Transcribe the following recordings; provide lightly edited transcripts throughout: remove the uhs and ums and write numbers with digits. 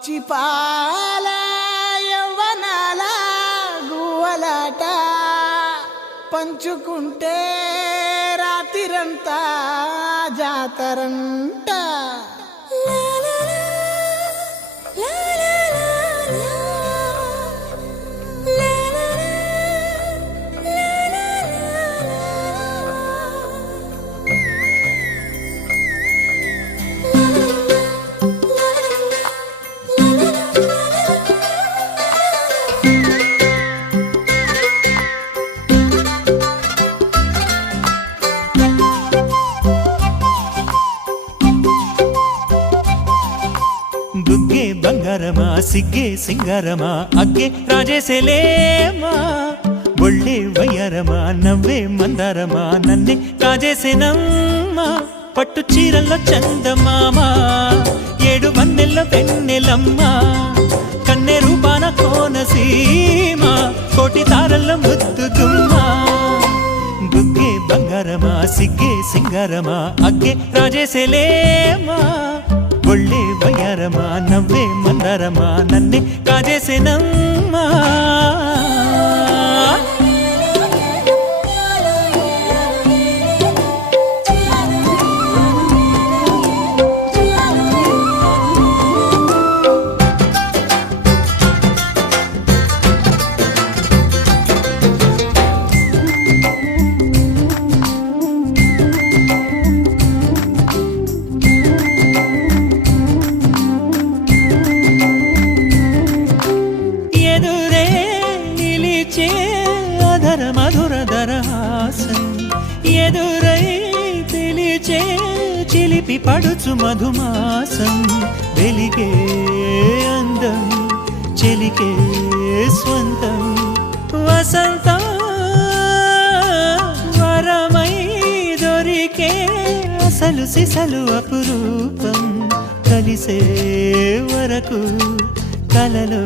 పచ్చి పాల యవ్వనాల గువ్వలాట పంచుకుంటే రాత్రిరంతా జాతరంట. బుగ్గే బంగారమా సిగ్గే సింగారమా అగ్గే రాజేసేలేమా ఒళ్ళే వయ్యారమా నవ్వే మందారమా నన్నే కాజేసేనమ్మా పట్టు చీరల్లో చందమామా ఏడు వన్నెల్లో వెన్నెలమ్మా కన్నె రూపాన కోనసీమ కోటి తారల్లో ముద్దుగుమ్మా బుగ్గే బంగారమా సిగ్గే సింగారమా అగ్గే రాజేసేలేమా ఒళ్ళే వయ్యారమా నవ్వే మందారమా నన్నే కాజేసేనమ్మా. ఎదురై పిలిచే చిలిపి పడుచు మధుమాసం వెలిగే అందం చెలికే స్వంతం వసంతం వరమై దొరికే అసలు సిసలు అపురూపం కలిసే వరకు కలలో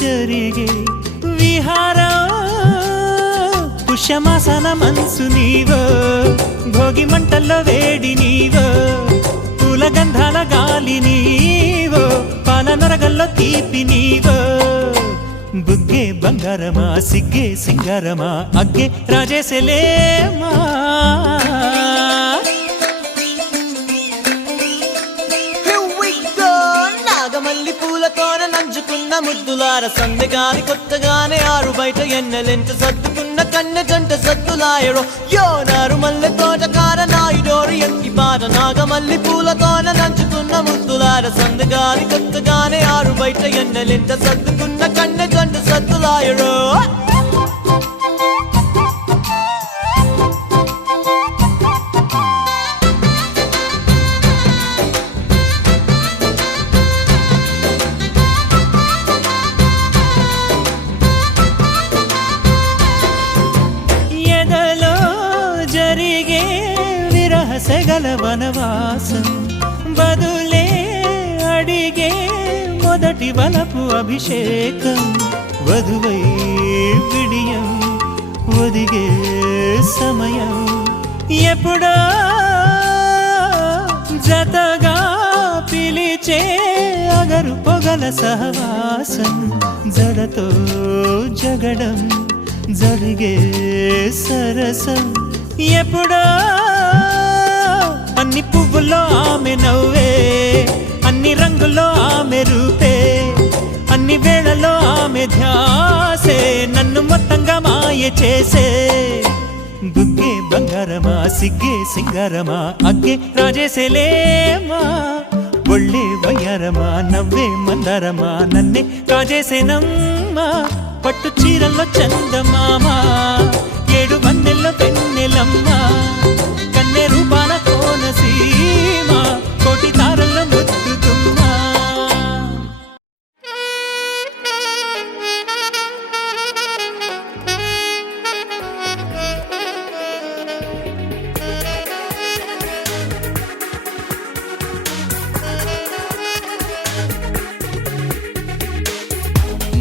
జరిగే విహారం పుష్యమాసన మనసు నీవో భోగి మంటల్లో వేడి నీవో పూల గంధాల గాలి నీవో పాల నరగల్లో తీపి నీవో బుగ్గే బంగారమా సిగ్గే సింగారమా అగ్గే రాజేసేలేమా. నాగమల్లి పూలతోన నంచుకున్న ముద్దులార సందెగాని కొత్తగానే ఆరు బయట ఎన్నెలెంట సర్దుకున్న కన్నె జంట సద్దులాయడో యో నారు మల్లె తోటకార నాయుడోరు ఎంకి పాట నాగమల్లి పూలతోన నంచుకున్న ముద్దులార సందెగాని కొత్తగానే ఆరు బయట ఎన్నెలెంట సర్దుకున్న కన్నె జంట సద్దులాయడో. సెగల వనవాసం బదులే అడిగే మొదటి వలపు అభిషేకం వధువై విడియం ఒదిగే సమయం ఎప్పుడో జతగా పిలిచే అగరు పొగల సహవాసం జడతో జగడం జరిగే సరసం ఎప్పుడో అన్ని పువ్వుల్లో ఆమె నవ్వే అన్ని రంగుల్లో ఆమె రూపే అన్ని వేళల్లో ఆమె ధ్యాసే నన్ను మొత్తంగా మాయ చేసే బుగ్గే బంగారమా సిగ్గే సింగారమా అగ్గే రాజేసేలేమా ఒళ్ళే వయ్యారమా నవ్వే మందారమా నన్నే కాజేసేనమ్మా పట్టు చీరల్లో చందమామా ఏడు వన్నెల్లో వెన్నెలమ్మా కన్నె రూపాన కోనసీమ కోటి తారల్లో ముద్దుగుమ్మా.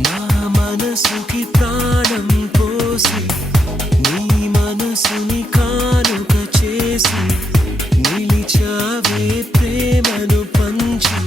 నా మనసుకి ప్రాణం పోసి నీ మనసుని కానుక చేసి నిలిచావే ప్రేమను పంచి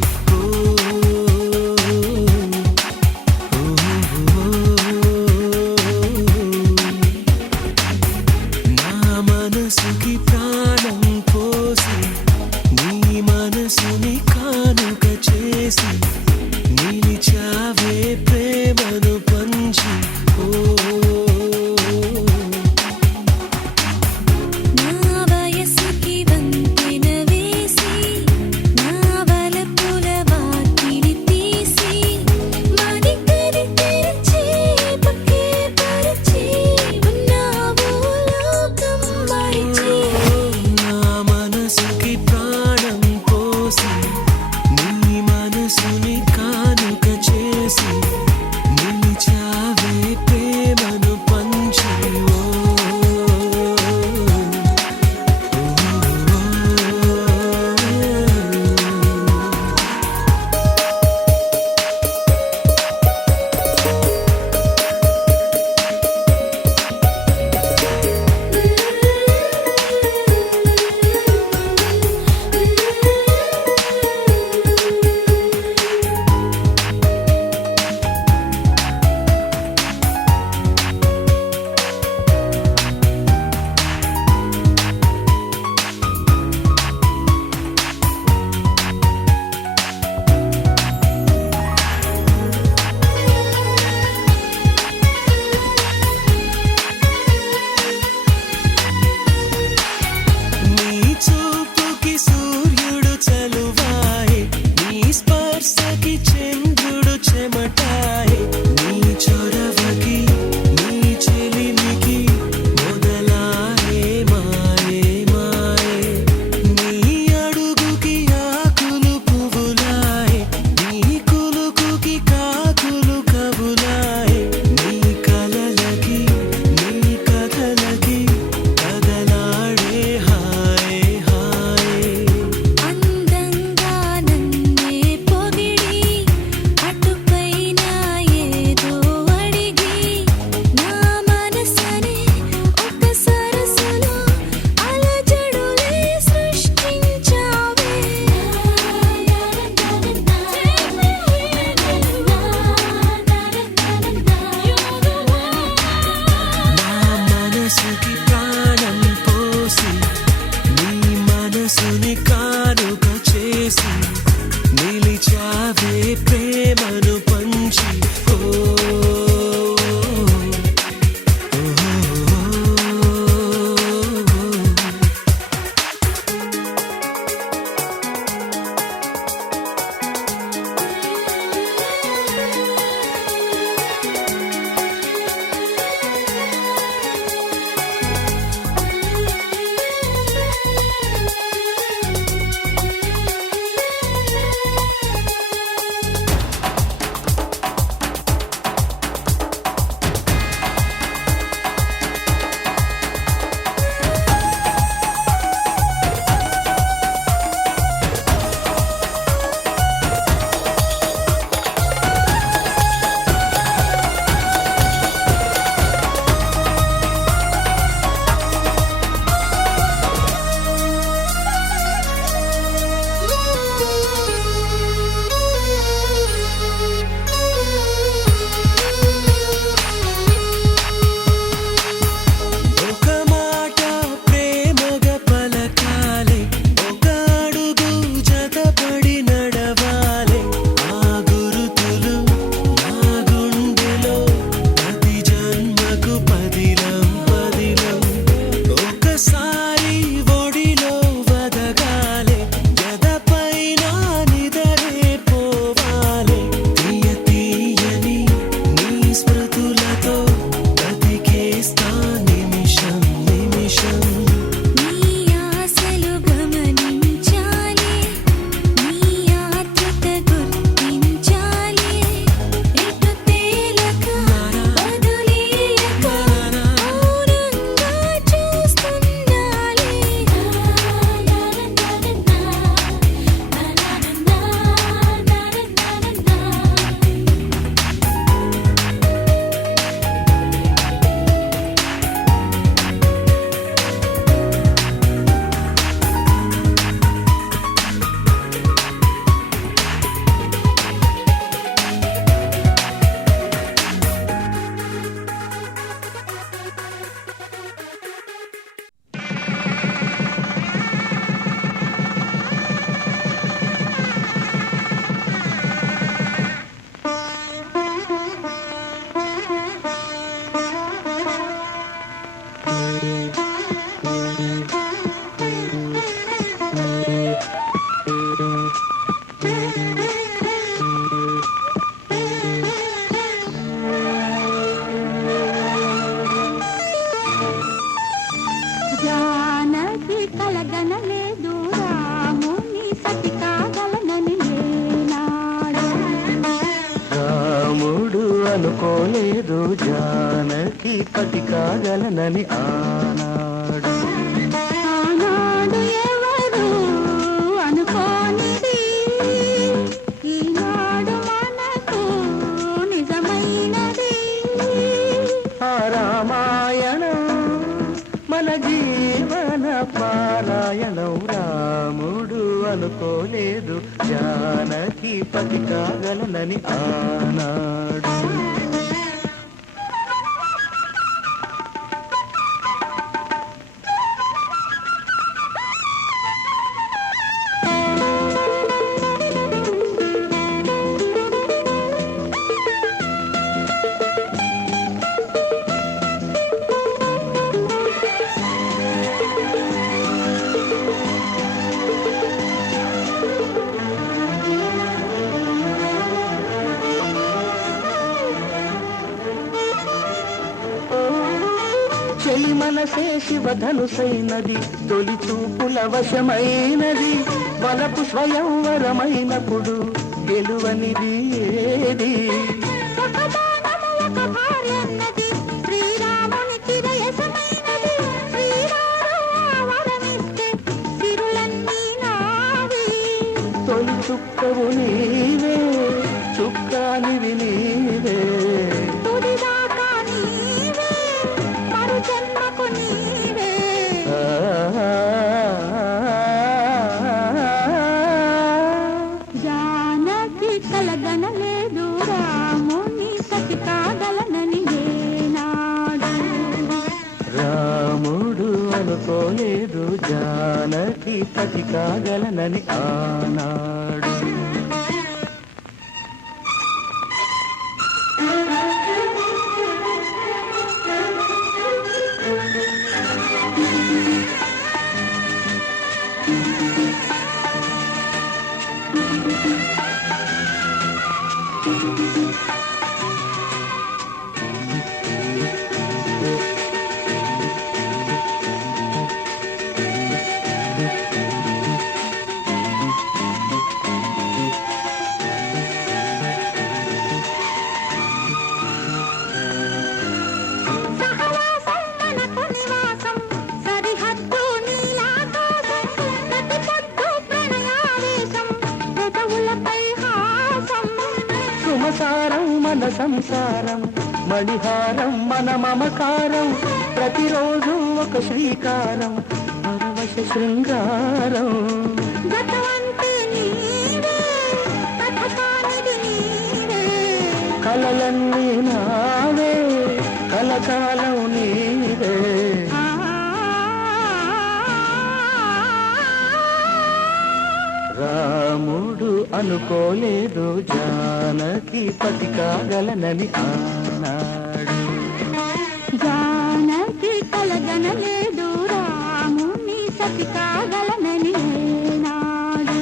స్మృతులతో బ్రతికేస్తా నిమిషం నిమిషం నీ ఆశలు గమనించాలి నీ ఆత్రుత గుర్తించాలి ఎటు తేలక వదిలేయక మౌనంగా చూస్తుండాలి జానకి కలగనలేదు రాముని సతి కాగలనని నేనాడు రాముడు అనుకోలేదు జానకి పతి కాగలనని ఆనాడు. ఆనాడు ఎవరు అనుకోనిది ఈనాడు మనకు నిజమైనది ఆ రామాయణం మన జీవన పారాయణం. రాముడు అనుకోలేదు జానకి పతి కాగలనని ఆనాడు. చెలి మనసే శివధనుసైనది తొలి చూపుల వశమైనది వలపు స్వయంవరమైనప్పుడు గెలువనిది ఏది. ఒక బాణము ఒక భార్యన్నది శ్రీరామునికి వయసమైనది శ్రీరాము వరమిస్తే సిరులన్నీ నావి తొలి చుక్కవు నీవే చుక్కానివి నీవే. తుదిదాకా నీవే మరు జన్మకు నీవే జానకి కలగనలేదు రాముని సతి కాగలనని నేనాడు రాముడు అనుకోలేదు జానకి పతి కాగలనని ఆనాడు. సహవాసం మనకు నివాసం సరిహద్దు నీలాకాశం ప్రతి పొద్దు ప్రణయావేశం పెదవులపై హాసం సుమసారం మన సంసారం మణిహారం మన మమకారం ప్రతిరోజు ఒక శ్రీకారం పరవశ శృంగారం. గతవంతే నీవే కథకానిది నీవే కలలన్నీ నావే కలకాలం నీవే. రాముడు అనుకోలేదు జానకి పతి కాగలనని ఆనాడు. జానకి కలగనలేదు రాముని సతి కాగలనని నేనాడు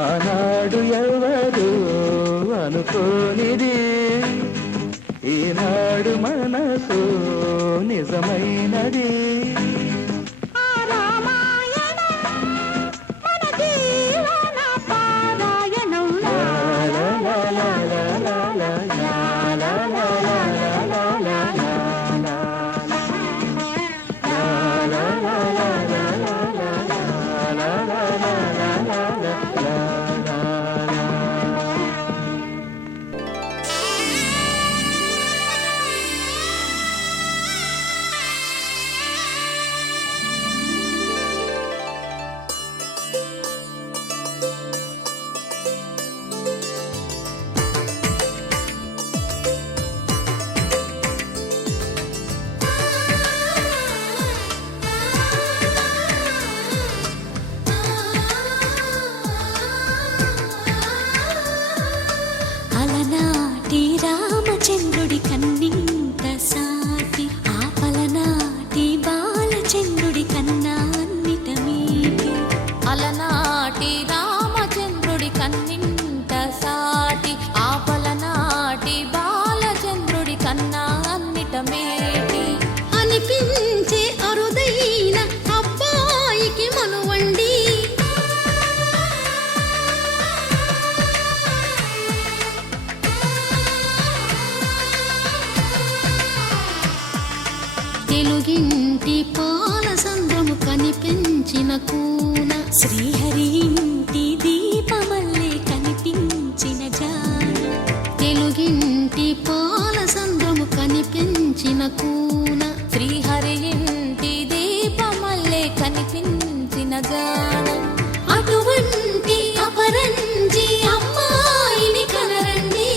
ఆనాడు ఎవరు అనుకోనిది ఈనాడు మనకు నిజమైనది. ఆ రామాయణం మన జీవన పారాయణం. లా లా లా లా లా లా లా లా లా లా లా లా లా లా. అలనాటి రామచంద్రుడి కన్నింత సాటి, ఆపలనాటి బాలచంద్రుడి కన్నా అన్నిట మీటి. అలనాటి రామచంద్రుడి కన్నింట సాటి, ఆపలనాటి బాలచంద్రుడి కన్నా అన్నిట మేటి. అనిపించే అరుదైన అబ్బాయికి మనువండి, తెలుగింటి పాలసంద్రము కనిపించిన కూన, శ్రీహరి ఇంటి దీపమల్లే కనిపించిన జాన. తెలుగింటి పాలసంద్రము కనిపించిన కూన, శ్రీహరి ఇంటి దీపమల్లే కనిపించిన జాన. అటువంటి అపరంజి అమ్మాయిని కనరండి.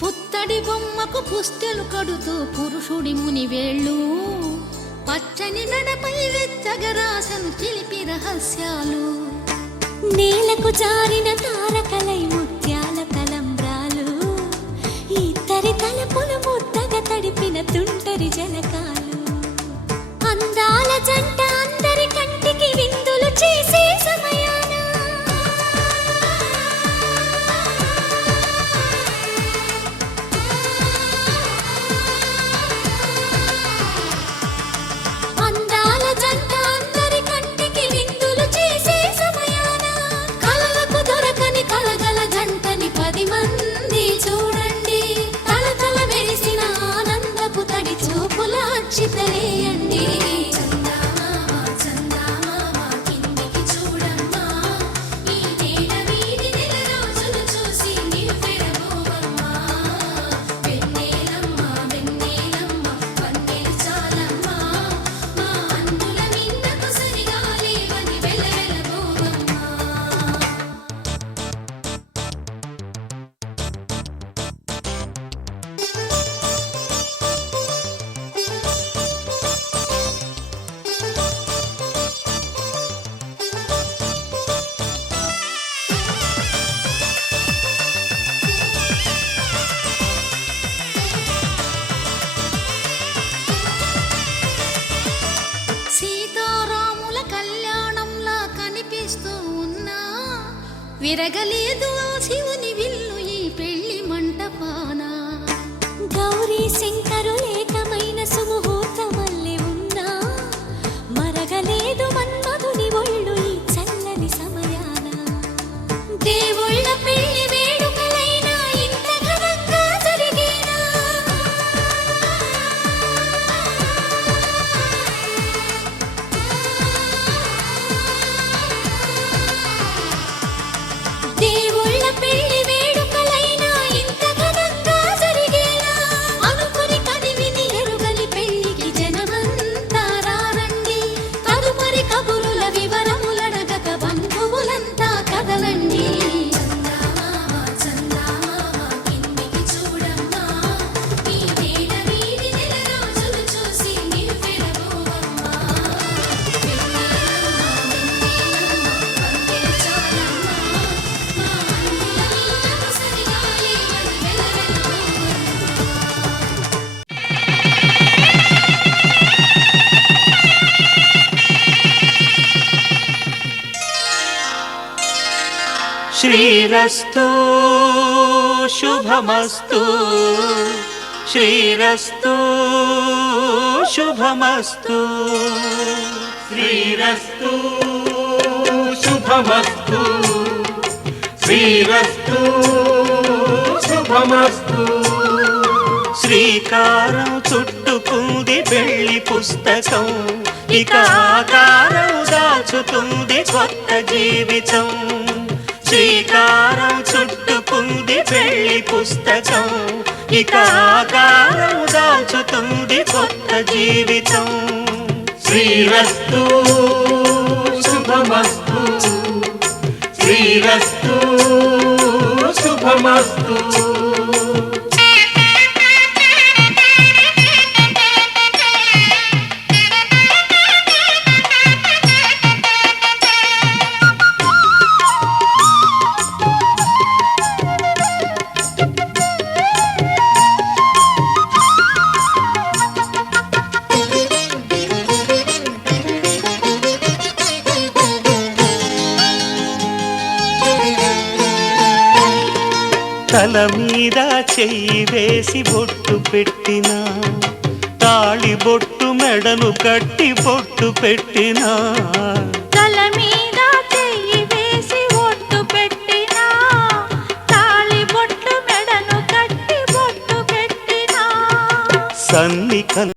పుత్తడి బొమ్మకు పుస్తెలు కడుతూ పురుషుడి ముని వేళ్ళు, పచ్చని నడపై వెచ్చగరాసను చిలిపి రహస్యాలు. నేలకు జారిన తారకలై ముత్యాల తలంబ్రాలు, ఇద్దరి తలపులు ముద్దగా తడిపిన తుంటరి జలకాలు. అందాల జంట అందరి కంటికి విందులు చేసే సమయాన, అందాల జంట అందరి కంటికి విందులు చేసే సమయాన, కలలకు దొరకని కలగల జంటని 10 మంది చూడండి. తలతల మెరిసిన ఆనందపు తడి చూపుల అచ్చితలేయండి. విరగలేదు ఆ శివుని విల్లు ఈ పెళ్లి మంటపాన. గౌరీ శంకరు లేకమైన సుముహూర్తమల్లె ఉన్నా, మరగలేదు మన్మధుని ఒళ్ళు ఈ చల్లని సమయాన. దేవుళ్ళ పెళ్లి వేడుకలైనా ఇంత ఘనంగా జరిగేనా? శ్రీరస్తు శుభమస్తు శ్రీరస్తు శుభమస్తు శ్రీరస్తు శుభమస్తు శ్రీరస్తు శుభమస్తు శ్రీకారం చుట్టుకుంది పెళ్లి పుస్తకం ఇక ఆకారం దాచుతుంది కొత్త జీవితం శ్రీకారం చుట్టుకుంది పెళ్లి పుస్తకం ఇక ఆకారం దాచుతుంది కొత్త జీవితం శ్రీరస్తు శుభమస్తు శ్రీరస్తు శుభమస్తు తల మీద చెయ్యి వేసి బొట్టు పెట్టినా తాళి బొట్టు మెడను కట్టి బొట్టు పెట్టినా తల మీద చెయ్యి వేసి ఒట్టు పెట్టినా తాళి బొట్టు మెడను కట్టి బొట్టు పెట్టినా సన్నికల్